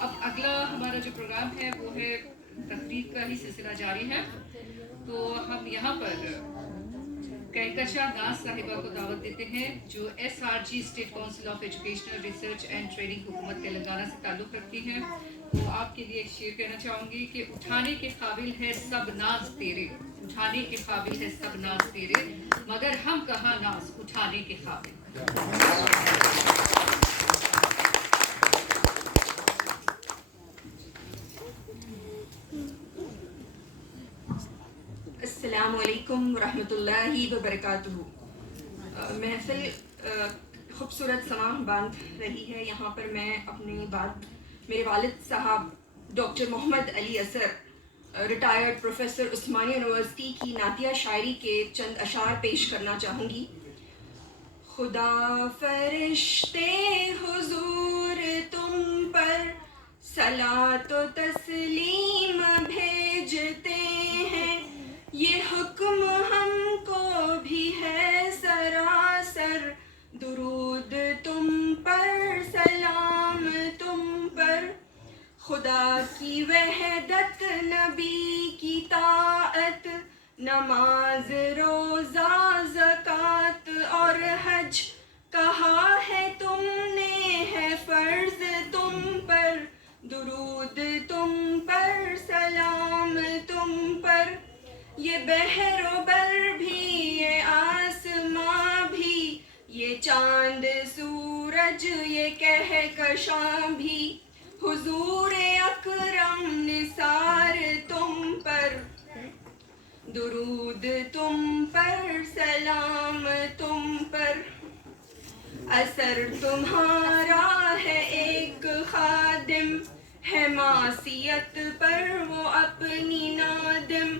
اب اگلا ہمارا جو پروگرام ہے وہ ہے تقریر کا ہی سلسلہ جاری ہے. تو ہم یہاں پر کہکشاں ناز صاحبہ کو دعوت دیتے ہیں جو SRG state council of educational research and training حکومت تلنگانہ سے تعلق رکھتی ہیں. تو آپ کے لیے ایک شعر کہنا چاہوں گی کہ اٹھانے کے قابل ہے سب ناز تیرے، اٹھانے کے قابل ہے سب ناز تیرے، مگر ہم کہاں ناز اٹھانے کے قابل. السلام علیکم ورحمۃ اللہ وبرکاتہ. محفل خوبصورت سماں باندھ رہی ہے. یہاں پر میں اپنی بات میرے والد صاحب ڈاکٹر محمد علی اثر ریٹائرڈ پروفیسر عثمانیہ یونیورسٹی کی نعتیہ شاعری کے چند اشعار پیش کرنا چاہوں گی. خدا فرشتے حضور تم پر صلاۃ و تسلیم بھیجتے ہیں، یہ حکم ہم کو بھی ہے سراسر، درود تم پر سلام تم پر. خدا کی وحدت نبی کی طاعت، نماز روزہ زکوٰۃ اور حج کہا ہے تم نے ہے فرض تم پر، درود تم پر سلام تم پر. یہ بحر و بر بھی یہ آسماں بھی، یہ چاند سورج یہ کہکشاں بھی، حضور اکرم نثار تم پر، درود تم پر سلام تم پر. اثر تمہارا ہے ایک خادم، ہے معصیت پر وہ اپنی نادم،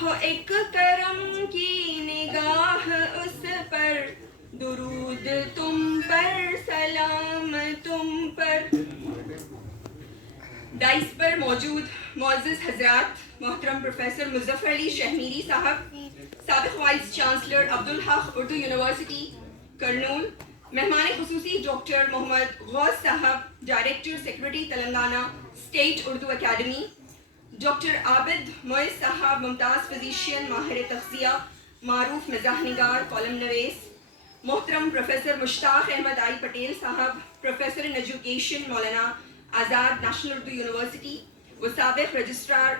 ہو ایک کرم کی نگاہ اس پر، درود تم پر سلام تم پر. ڈائس پر موجود معزز حضرات، محترم پروفیسر مظفر علی شہمیری صاحب، سابق vice chancellor Abdul Haq Urdu university Kurnool, مہمان خصوصی doctor Mohammed Ghouse sahab, director secretary Telangana state Urdu academy, doctor Abid Moiz sahab, ممتاز فزیشین، ماہر تغذیہ، معروف مزاح نگار، کالم نویس، محترم پروفیسر مشتاق احمد آئی پٹیل صاحب، پروفیسر ان education, Maulana Azad national Urdu university و سابق registrar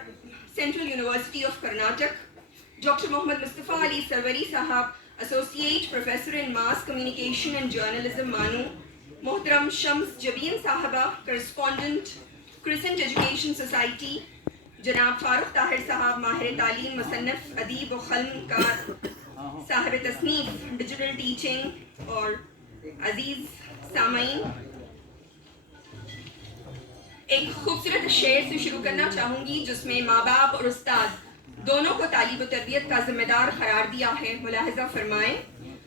central university of Karnataka, doctor Mohammed Mustafa Ali Sarwari sahab, associate professor in mass communication and journalism MANUU, محترم شمس جبین صاحبہ، کرسپونڈنٹ کرسنٹ ایجوکیشن سوسائٹی، جناب فاروق طاہر صاحب، ماہر تعلیم، مصنف، ادیب و قلم کار، صاحب تصنیف ڈیجیٹل ٹیچنگ. اور عزیز سامعین، ایک خوبصورت شعر سے شروع کرنا چاہوں گی جس میں ماں باپ اور استاد دونوں کو تعلیم و تربیت کا ذمہ دار قرار دیا ہے. ملاحظہ فرمائیں.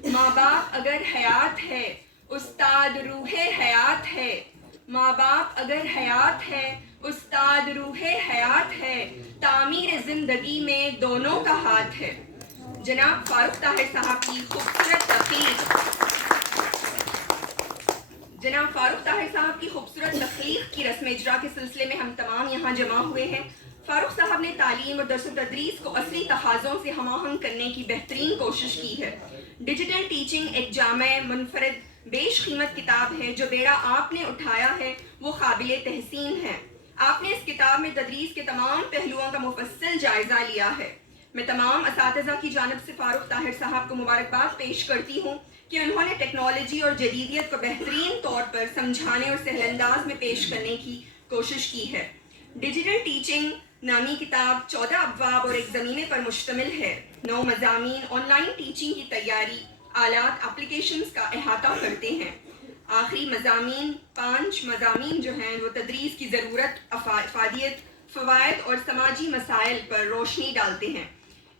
ماں باپ اگر حیات ہے، استاد روح حیات ہے، ماں باپ اگر حیات ہے، استاد روح حیات ہے، تعمیر زندگی میں دونوں کا ہاتھ ہے. جناب فاروق طاہر صاحب کی خوبصورت تخلیق کی رسم اجرا کے سلسلے میں ہم تمام یہاں جمع ہوئے ہیں. فاروق صاحب نے تعلیم اور درس و تدریس کو اصلی تقاضوں سے ہم آہنگ کرنے کی بہترین کوشش کی ہے. ڈیجیٹل ٹیچنگ ایک جامع، منفرد، بیش قیمت کتاب ہے. جو بیڑا آپ نے اٹھایا ہے وہ قابل تحسین ہے. آپ نے اس کتاب میں تدریس کے تمام پہلوؤں کا مفصل جائزہ لیا ہے. میں تمام اساتذہ کی جانب سے فاروق طاہر صاحب کو مبارکباد پیش کرتی ہوں کہ انہوں نے ٹیکنالوجی اور جدیدیت کو بہترین طور پر سمجھانے اور سہل انداز میں پیش کرنے کی کوشش کی ہے. ڈیجیٹل ٹیچنگ نامی کتاب 14 ابواب اور ایک زمینے پر مشتمل ہے. 9 مضامین آن لائن ٹیچنگ کی تیاری، آلات، اپلیکیشنز کا احاطہ کرتے ہیں. آخری مضامین 5 مضامین جو ہیں وہ تدریس کی ضرورت، افادیت، فوائد اور سماجی مسائل پر روشنی ڈالتے ہیں.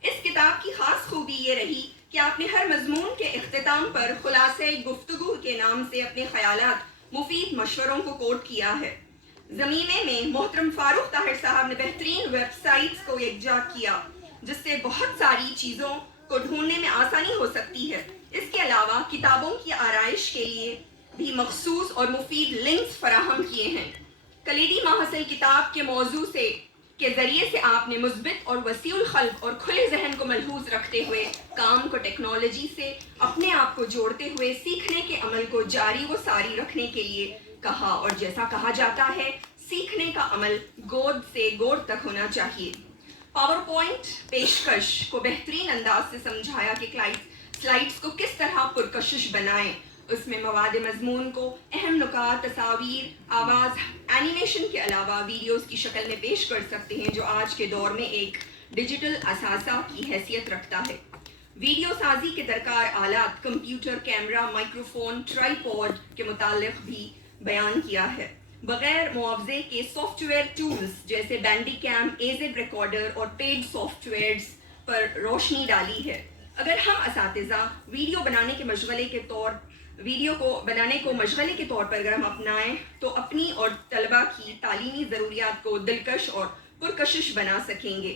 اس کتاب کی خاص خوبی یہ رہی کہ آپ نے ہر مضمون کے اختتام پر خلاصہ گفتگو کے نام سے اپنے خیالات، مفید مشوروں کو کوٹ کیا ہے. زمینے میں محترم فاروق طاہر صاحب نے بہترین ویب سائٹس کو یکجا کیا جس سے بہت ساری چیزوں کو ڈھونڈنے میں آسانی ہو سکتی ہے. اس کے علاوہ کتابوں کی آرائش کے لیے بھی مخصوص اور مفید لنکس فراہم کیے ہیں. کلیدی ماحصل کتاب کے موضوع کے ذریعے سے آپ نے مثبت اور وسیع الخلق اور کھلے ذہن کو ملحوظ رکھتے ہوئے کام کو ٹیکنالوجی سے اپنے آپ کو جوڑتے ہوئے سیکھنے کے عمل کو جاری و ساری رکھنے کے لیے کہا، اور جیسا کہا جاتا ہے سیکھنے کا عمل گود سے گود تک ہونا چاہیے۔ پاور پوائنٹ پیشکش کو بہترین انداز سے سمجھایا کہ سلائیڈز کو کس طرح پرکشش بنائیں، اس میں مواد مضمون کو اہم نکات، تصاویر، آواز، اینیمیشن کے علاوہ ویڈیوز کی شکل میں پیش کر سکتے ہیں، جو آج کے دور میں ایک ڈیجیٹل اثاثہ کی حیثیت رکھتا ہے۔ ویڈیو سازی کے درکار آلات، computer, camera, microphone, tripod کے متعلق بھی بیان کیا ہے۔ بغیر معاوضے کے سافٹ ویئر ٹولز جیسے بینڈی کیم، ایزڈ ریکارڈر اور پیڈ سافٹ ویئرز پر روشنی ڈالی ہے۔ اگر ہم اساتذہ ویڈیو کو بنانے کو مشغلے کے طور پر اگر ہم اپنائیں تو اپنی اور طلبہ کی تعلیمی ضروریات کو دلکش اور پرکشش بنا سکیں گے۔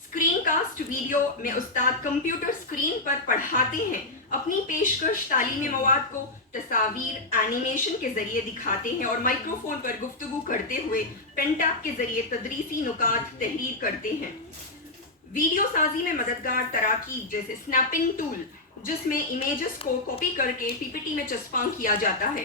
اسکرین کاسٹ ویڈیو میں استاد کمپیوٹر اسکرین پر پڑھاتے ہیں، اپنی پیشکش تعلیمی مواد کو تصاویر، اینیمیشن کے ذریعے دکھاتے ہیں اور مائکروفون پر گفتگو کرتے ہوئے پین ٹیپ کے ذریعے تدریسی نکات تحریر کرتے ہیں۔ ویڈیو سازی میں مددگار تراکیب جیسے سنیپنگ ٹول، جس میں امیجز کو کاپی کر کے پی پی ٹی میں چسپاں کیا جاتا ہے،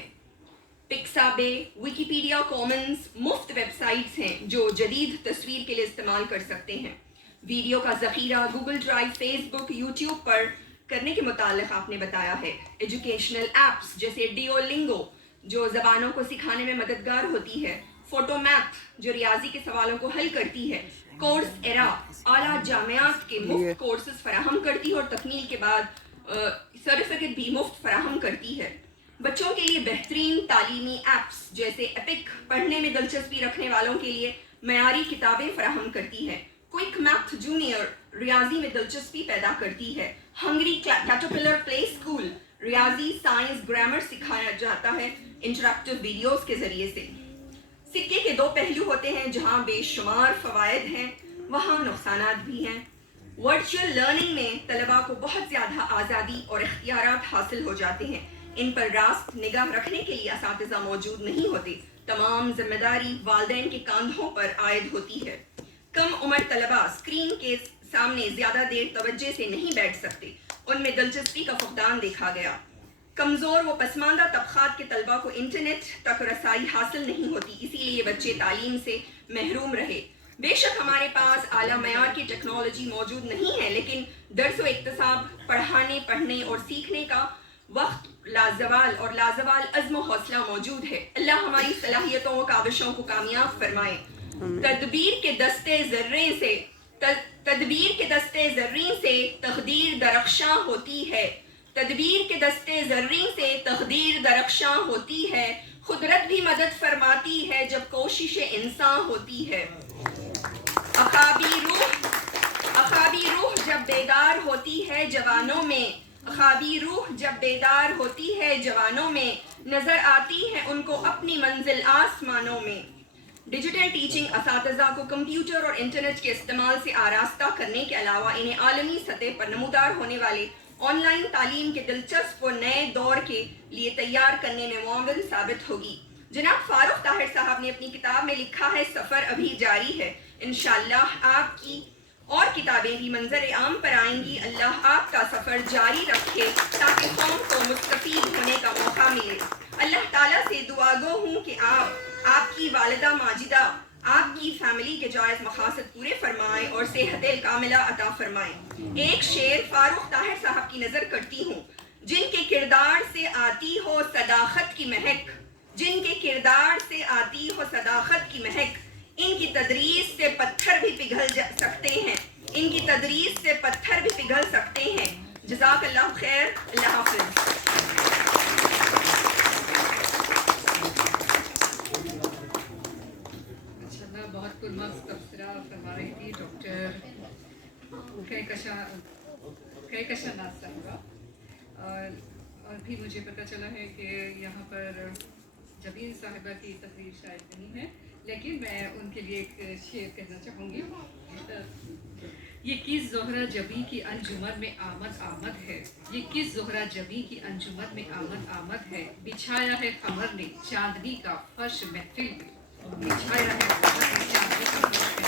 پکسابے، ویکیپیڈیا کامنز مفت ویب سائٹس ہیں جو جدید تصویر کے لیے استعمال کر سکتے ہیں۔ ویڈیو کا ذخیرہ گوگل ڈرائیو، فیس بک، یوٹیوب پر کرنے کے متعلق آپ نے بتایا ہے۔ ایجوکیشنل ایپس جیسے ڈیولنگو جو زبانوں کو سکھانے میں مددگار ہوتی ہے، فوٹو میتھ جو ریاضی کے سوالوں کو حل کرتی ہے، کورس ایرا اعلیٰ جامعات کے مفت کورسز فراہم کرتی ہے اور تکمیل کے بعد سرٹیفکیٹ بھی مفت فراہم کرتی ہے۔ بچوں کے لیے بہترین تعلیمی ایپس جیسے ایپک پڑھنے میں دلچسپی رکھنے والوں کے لیے معیاری کتابیں فراہم کرتی ہے۔ کوئک میتھ جونیئر ریاضی میں دلچسپی پیدا کرتی ہے۔ ہنگری کیٹرپلر پلے اسکول ریاضی، سائنس، گرامر سکھایا جاتا ہے انٹریکٹیو ویڈیوز کے ذریعے سے۔ سکے کے دو پہلو ہوتے ہیں، جہاں بے شمار فوائد ہیں وہاں نقصانات بھی ہیں۔ ورچوئل لرننگ میں طلباء کو بہت زیادہ آزادی اور اختیارات حاصل ہو جاتے ہیں، ان پر راست نگاہ رکھنے کے لیے اساتذہ موجود نہیں ہوتے، تمام ذمہ داری والدین کے کاندھوں پر عائد ہوتی ہے۔ کم عمر طلباء اسکرین کے سامنے زیادہ دیر توجہ سے نہیں بیٹھ سکتے، ان میں دلچسپی کا فقدان دیکھا گیا۔ کمزور و پسماندہ طبقات کے طلباء کو انٹرنیٹ تک رسائی حاصل نہیں ہوتی، اسی لیے بچے تعلیم سے محروم رہے۔ بے شک ہمارے پاس اعلیٰ معیار کی ٹیکنالوجی موجود نہیں ہے، لیکن درس و اکتساب، پڑھانے، پڑھنے اور سیکھنے کا وقت لازوال عزم و حوصلہ موجود ہے۔ اللہ ہماری صلاحیتوں و کاوشوں کو کامیاب فرمائے۔ تدبیر کے دستے زرین سے تقدیر درخشاں ہوتی ہے، تدبیر کے دستے زرین سے تقدیر درخشاں ہوتی ہے، قدرت بھی مدد فرماتی ہے جب کوشش انسان ہوتی ہے۔ اخابی روح جب بیدار ہوتی ہے جوانوں میں، اخابی روح جب بیدار ہوتی ہے جوانوں میں، نظر آتی ہے ان کو اپنی منزل آسمانوں میں۔ ڈیجیٹل ٹیچنگ اساتذہ کو کمپیوٹر اور انٹرنیٹ کے استعمال سے آراستہ کرنے کے علاوہ انہیں عالمی سطح پر نمودار ہونے والے آن لائن تعلیم کے دلچسپ و نئے دور کے لیے تیار کرنے میں معاون ثابت ہوگی۔ جناب فاروق طاہر صاحب نے اپنی کتاب میں لکھا ہے سفر ابھی جاری ہے، انشاءاللہ آپ کی اور کتابیں بھی منظر عام پر آئیں گی۔ اللہ آپ کا سفر جاری رکھے تاکہ قوم کو مستفید ہونے کا موقع ملے۔ اللہ تعالیٰ سے دعا گو ہوں کہ آپ کی والدہ ماجدہ آپ کی فیملی کے جائز مقاصد پورے فرمائیں اور صحت کاملہ عطا فرمائیں۔ ایک شعر فاروق طاہر صاحب کی نظر کرتی ہوں، جن کے کردار سے آتی ہو صداقت کی مہک، جن کے کردار سے آتی ہو صداقت کی مہک، ان کی تدریس سے پتھر بھی پگھل سکتے ہیں، ان کی تدریس سے پتھر بھی پگھل سکتے ہیں۔ جزاک اللہ خیر، اللہ حافظ۔ بہت پرمغز تبصرہ فرما رہی تھی ڈاکٹر کہکشاں ناز صاحبہ، اور بھی مجھے پتہ چلا ہے کہ یہاں پر جبین صاحبہ کی تقریر شاید نہیں ہے، لیکن میں ان کے لیے ایک شعر کہنا چاہوں گی۔ یہ کس زہرہ جبیں کی انجمن میں آمد ہے، یہ کس زہرہ جبیں کی انجمن میں آمد ہے، بچھایا ہے قمر نے چاندنی کا فرش محفل میں، I